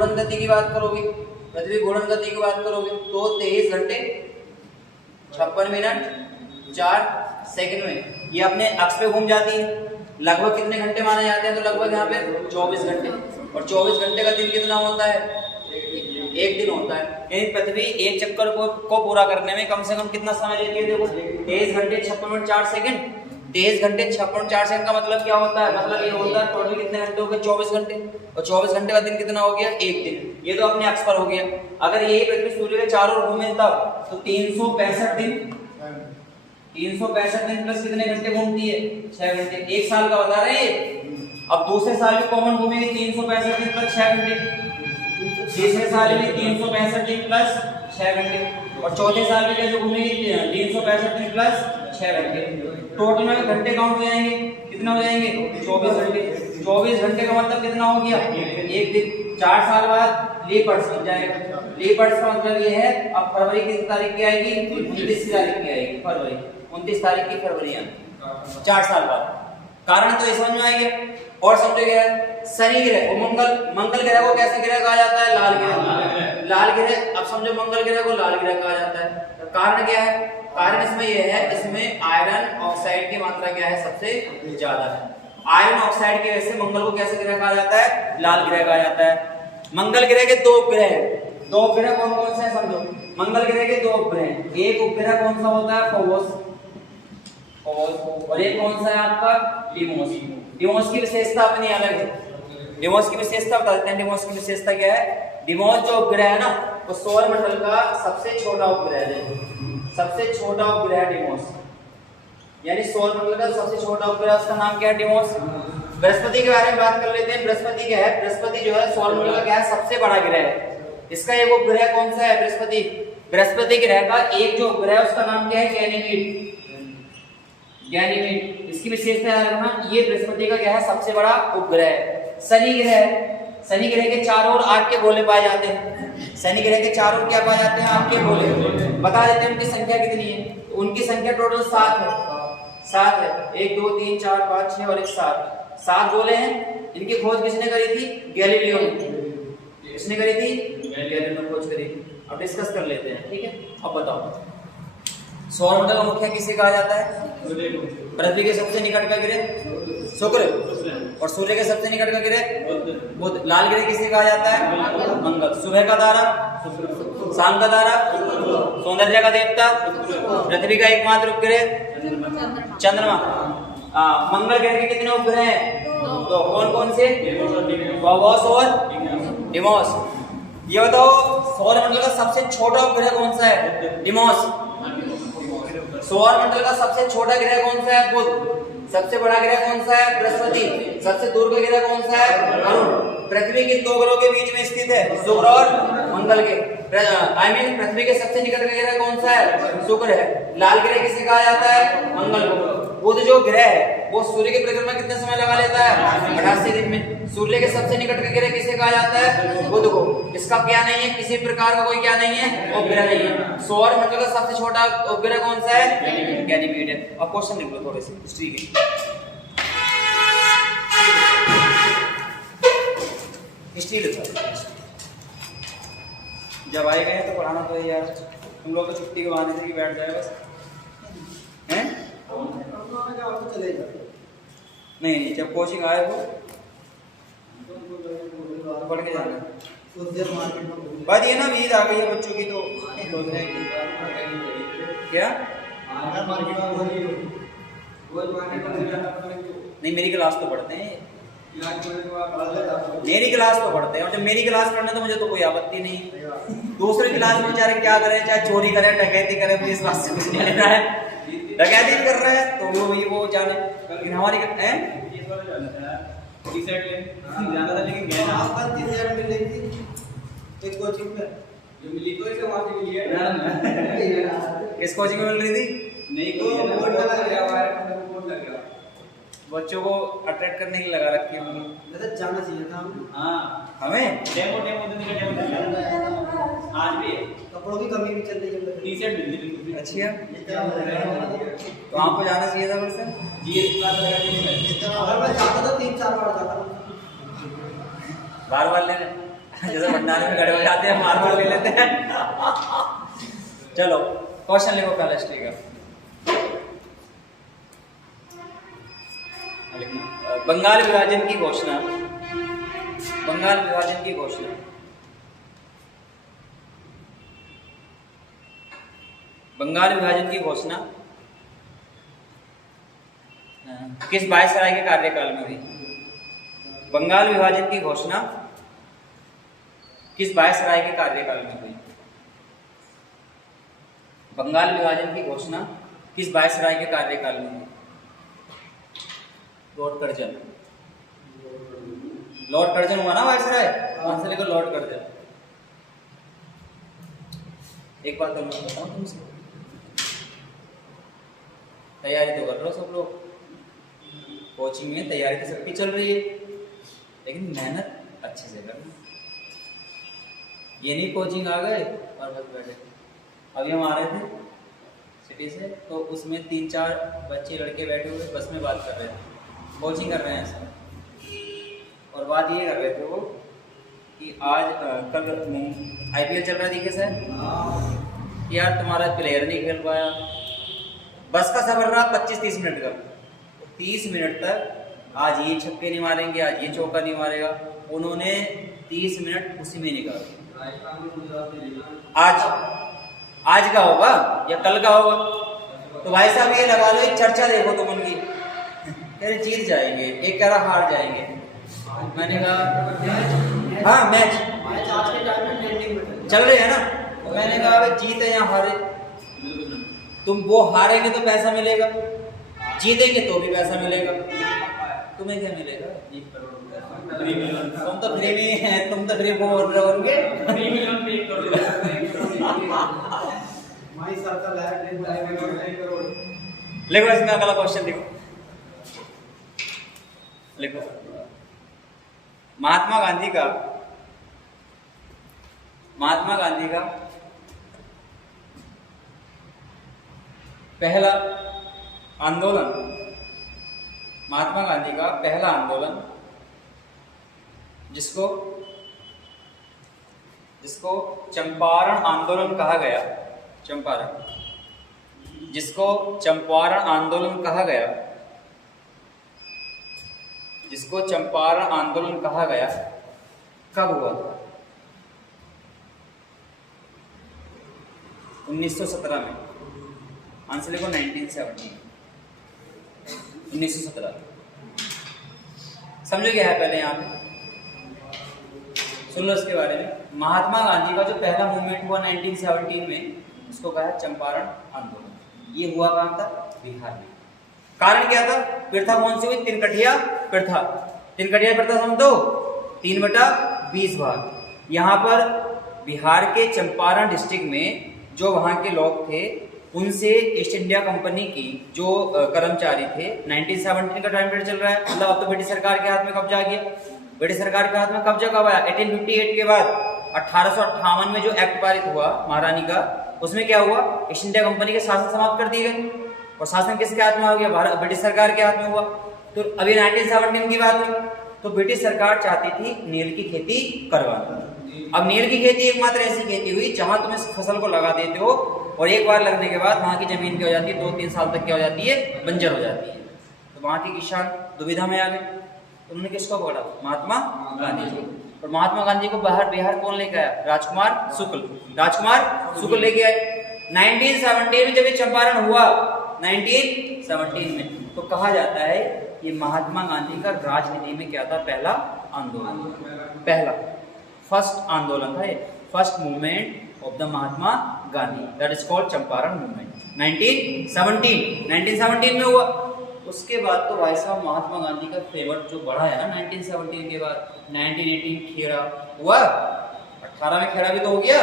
घूर्णन गति की बात करोगे, पृथ्वी घूर्णन गति की बात करोगे तो 23 घंटे 56 मिनट 4 सेकंड में ये अपने अक्ष पे घूम जाती है। लगभग कितने घंटे माने जाते हैं? तो लगभग यहाँ पे 24 घंटे। और 24 घंटे का दिन कितना होता है? एक दिन होता है। यानी पृथ्वी एक चक्कर को पूरा करने में कम से कम कितना समय लेती है? देखो 23 घंटे 56 मिनट 4 सेकंड। 23 घंटे 56 मिनट 4 सेकंड का मतलब क्या होता है? मतलब ये होता है टोटल कितने घंटे हो गए? 24 घंटे। और 24 घंटे का दिन कितना हो गया? एक दिन। ये तो अपने अक्ष पर हो गया। अगर यही पृथ्वी सूर्य के चारों ओर घूमे तब तो 365 दिन 365 दिन प्लस कितने घंटे घूमती है? 6 घंटे। एक साल का बता रहे हैं। अब दूसरे साल भी कॉमन घूमेगी 365 दिन प्लस 6 घंटे। तीसरे साल में 365 दिन प्लस 6 घंटे। और चौथे साल में कैसे घूमेगी? 365 दिन प्लस 6 घंटे। टोटल में घंटे काउंट हो जाएंगे। कितना हो जाएंगे? 24 घंटे। 24 घंटे का मतलब कितना हो गया? एक दिन। 4 साल बाद लीप वर्ष बन जाएगा। लीप वर्ष का मतलब ये है अब फरवरी किस तारीख की आएगी? 29 तारीख की आएगी। फरवरी 29 तारीख की फरवरी 4 साल बाद। कारण तो ये समझ में आएगा। और समझो क्या है? शनि ग्रह को मंगल ग्रह को कैसे ग्रह कहा जाता है? लाल ग्रह। लाल ग्रह। अब समझो मंगल ग्रह को लाल ग्रह कहा जाता है। तो कारण क्या है? कारण इसमें यह है, इसमें आयरन ऑक्साइड की मात्रा क्या है? सबसे ज्यादा है। आयरन ऑक्साइड की वजह से मंगल को कैसे ग्रह कहा जाता है? लाल ग्रह कहा जाता है। मंगल ग्रह के दो उपग्रह कौन कौन से हैं? समझो मंगल ग्रह के दो उपग्रह। एक उपग्रह कौन सा होता है? फोबोस। और एक कौन सा है आपका? डिमोस। डिमोस की विशेषता अपनी अलग है। डिमोस की विशेषता बता देते हैं। डिमोस की विशेषता क्या है? डिमोस जो उपग्रह है ना वो सौर मंडल का सबसे छोटा उपग्रह है। सबसे छोटा उपग्रह डिमोस, यानी सौर मंडल का सबसे छोटा उपग्रह, उसका नाम क्या है? डिमोस। बृहस्पति के बारे में बात कर लेते हैं। बृहस्पति क्या है? बृहस्पति जो है सौर मंडल का क्या है? सबसे बड़ा ग्रह है। इसका एक उपग्रह कौन सा है? बृहस्पति। बृहस्पति ग्रह का एक जो उपग्रह है उसका नाम क्या है? गैनीमीड। गैनीमीड। इसकी विशेषता याद रखना, ये बृहस्पति का क्या है? सबसे बड़ा उपग्रह है। शनि ग्रह। शनि ग्रह के चारों ओर आग के गोले पाए जाते हैं। शनि ग्रह के चारों ओर क्या पाए जाते हैं? आग के गोले। बता देते हैं उनकी संख्या कितनी है। तो उनकी संख्या टोटल 7 है। 7 है। 1 2 3 4 5 6 और 1 7 गोले हैं। इनकी खोज किसने करी थी? गैलीलियो ने। किसने करी थी? गैलीलियो ने खोज करी। अब डिस्कस कर लेते हैं, ठीक है। अब बताओ सौर मंडल का मुखिया किसे कहा जाता है? पृथ्वी के सबसे निकट का ग्रह शुक्र। और सूर्य के सबसे निकट का ग्रह बुध। लाल ग्रह किसे कहा जाता है? मंगल। सुबह का तारा, शाम का तारा, सौंदर्य का देवता, पृथ्वी का एकमात्र उपग्रह चंद्रमा। मंगल ग्रह के कितने उपग्रह हैं? तो कौन कौन से? फोबोस और डिमोस। ये बताओ सौर मंडल का सबसे छोटा उपग्रह कौन सा है? डिमोस। सौर मंडल का सबसे छोटा ग्रह कौन सा है? बुध। सबसे बड़ा ग्रह कौन सा है? बृहस्पति। सबसे दूर का ग्रह कौन सा है? अरुण। पृथ्वी के दो ग्रहों के बीच में स्थित है, शुक्र और मंगल के। पृथ्वी के सबसे निकट का ग्रह कौन सा है? शुक्र है। लाल ग्रह किसे कहा जाता है? मंगल को। बुध जो ग्रह है वो सूर्य की परिक्रमा कितने समय लगा लेता है? 88 दिन में। सूर्य के सबसे निकट का ग्रह किसे कहा जाता है? बुध को। इसका क्या नहीं है? किसी प्रकार का कोई क्या नहीं है? उपग्रह नहीं है। सौर मंडल का सबसे छोटा उपग्रह कौन सा है? गैनीमीड है। अब क्वेश्चन लिख लो थोड़े से हिस्ट्री के। हिस्ट्री लिखो। जब आए गए तो पढ़ाना तो यार, तुम लोग तो छुट्टी के बहाने से बैठ जाए बस, हैं? नहीं, जब कोचिंग आए हो पढ़ के जाना। बात ये ना ईद आ गई है बच्चों की तो क्या नहीं, मेरी क्लास तो पढ़ते हैं। मेरी क्लास तो पढ़ते हैं और जब मेरी क्लास पढ़ने तो मुझे तो कोई आपत्ति नहीं। दूसरी क्लास में बेचारे क्या करें, चाहे चोरी करें डकैती करें, मुझे इस क्लास से कुछ नहीं लेना है। डकैती कर रहे हैं तो वो जाने, लेकिन हमारी किस कोचिंग में मिल रही थी? बच्चों को अट्रैक्ट करने के लिए लगा रखी होंगी। जाना चाहिए था हमें। आज भी कपड़ों की कमी भी चल रही है। टी-शर्ट मिल रही है। अच्छी है तो आपको जाना चाहिए था फिर से। जीएस क्लास अगर मैं जाता तो 3-4 बार जाता। बार लेने जैसे भंडारे में खड़े हो जाते हैं, मार ले लेते हैं। चलो क्वेश्चन लिखो पहले हिस्ट्री का। बंगाल विभाजन की घोषणा, बंगाल विभाजन की घोषणा बंगाल विभाजन की घोषणा किस वायसराय के कार्यकाल में हुई? बंगाल विभाजन की घोषणा किस वायसराय के कार्यकाल में हुई? बंगाल विभाजन की घोषणा किस वायसराय के कार्यकाल में हुई? Lord Curzon. लॉर्ड कर्जन हुआ ना वायसराय, कौन से लेकर लॉर्ड कर्जन। एक बात तो मैं बताऊं तुमसे, तैयारी तो कर रहे हो सब लोग, कोचिंग में तैयारी तो सबकी चल रही है, लेकिन मेहनत अच्छे से करना। ये नहीं कोचिंग आ गए और बस बैठे। अभी हम आ रहे थे सिटी से, तो उसमें 3-4 बच्चे लड़के बैठे हुए बस में बात कर रहे थे, कोचिंग कर रहे हैं सर। और बात ये कर रहे थे वो कि आज कल IPL चल रहा है, देखे सर यार तुम्हारा प्लेयर नहीं खेल पाया। बस का सफर रहा 25-30 मिनट का, 30 मिनट तक आज ये छक्के नहीं मारेंगे, आज ये चौका नहीं मारेगा, उन्होंने 30 मिनट उसी में निकाले। आज का होगा या कल का होगा, तो भाई साहब ये लगा लो, एक चर्चा देखो तुम उनकी, कह रहे जीत जाएंगे, एक कह रहा हार जाएंगे। मैंने कहा हाँ मैच चल रहे हैं ना, तो मैंने कहा अबे जीते या हारे, तुम वो हारेंगे तो पैसा मिलेगा, जीतेंगे तो भी पैसा मिलेगा, तुम्हें क्या मिलेगा? 3 मिलियन। तुम तो फ्री में है, तुम तो फ्री बोल रहे होंगे 3 मिलियन पे 1 करोड़। माय सर्कल है, लिखो इसमें अगला क्वेश्चन लिखो, लिखो महात्मा गांधी का पहला आंदोलन, महात्मा गांधी का पहला आंदोलन जिसको चंपारण आंदोलन कहा गया, जिसको चंपारण आंदोलन कहा गया, जिसको चंपारण आंदोलन कहा गया, कब हुआ था? 1917 में। आंसर लिखो 1917। 1917। समझो क्या है पहले यहाँ पे, सुन लो इसके बारे में। महात्मा गांधी का जो पहला मूवमेंट हुआ 1917 में, उसको कहा चंपारण आंदोलन। ये हुआ कहाँ था? बिहार में। कारण क्या था? प्रथा कौन सी हुई? तिनकठिया प्रथा। तिनकठिया प्रथा समझो, 3/20 भाग। यहाँ पर बिहार के चंपारण डिस्ट्रिक्ट में जो वहाँ के लोग थे, उनसे ईस्ट इंडिया कंपनी की जो कर्मचारी थे, 1917 का टाइम पीरियड चल रहा है, मतलब अब तो ब्रिटिश सरकार के हाथ में कब्जा आ गया। ब्रिटिश सरकार के हाथ में कब्जा कब आया? 1858 के बाद 1858 में जो एक्ट पारित हुआ महारानी का, उसमें क्या हुआ? ईस्ट इंडिया कंपनी के शासन समाप्त कर दिए गए, और शासन किसके हाथ में आ गया? भारत ब्रिटिश सरकार के हाथ में हुआ। तो अभी 1917 की बात हुई, तो ब्रिटिश सरकार चाहती थी नील की खेती करवाना। अब नील की खेती एकमात्र ऐसी खेती हुई जहां तुम इस फसल को लगा देते हो और एक बार लगने के बाद वहां की जमीन क्या हो जाती है? 2-3 साल तक क्या हो जाती है? बंजर हो जाती है। तो वहां के किसान दुविधा में आ गए। उन्होंने किसको पकड़ा? महात्मा गांधी जी। और महात्मा गांधी को बिहार कौन लेके आया? राजकुमार शुक्ल लेके आए 1917 में। जब ये चंपारण हुआ 1917 में, तो कहा जाता है ये महात्मा गांधी का राजनीति में क्या था? पहला आंदोलन, पहला फर्स्ट आंदोलन था ये, first movement of the Mahatma Gandhi, that is called Champaran movement. 1917 में हुआ। उसके बाद तो भाई साहब महात्मा गांधी का फेवर जो बढ़ा है ना 1917 के बाद, 1918 खेड़ा हुआ, 18 में खेड़ा भी तो हो गया,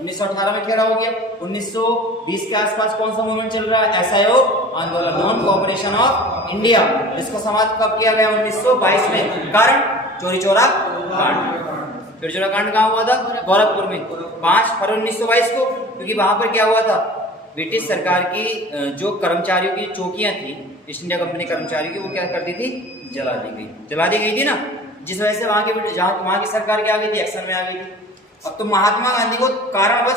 1918 में खेड़ा हो गया। 1920 के आसपास कौन सा मूवमेंट चल रहा है? SIO आंदोलन, नॉन कोऑपरेशन ऑफ इंडिया, जिसको समाप्त कब किया गया? 1922 में। कारण चोरी चोरा कांड। चोरी चोरा कांड कहाँ हुआ था? गोरखपुर में, 5 फरवरी 1922 को। क्योंकि वहां पर क्या हुआ था? ब्रिटिश सरकार की जो कर्मचारियों की चौकियां थी, ईस्ट इंडिया कंपनी कर्मचारियों की, वो क्या करती थी? जला दी गई थी ना। जिस वजह से वहां की सरकार क्या आ गई थी, एक्शन में आ गई थी। अब तो महात्मा गांधी को कारणवश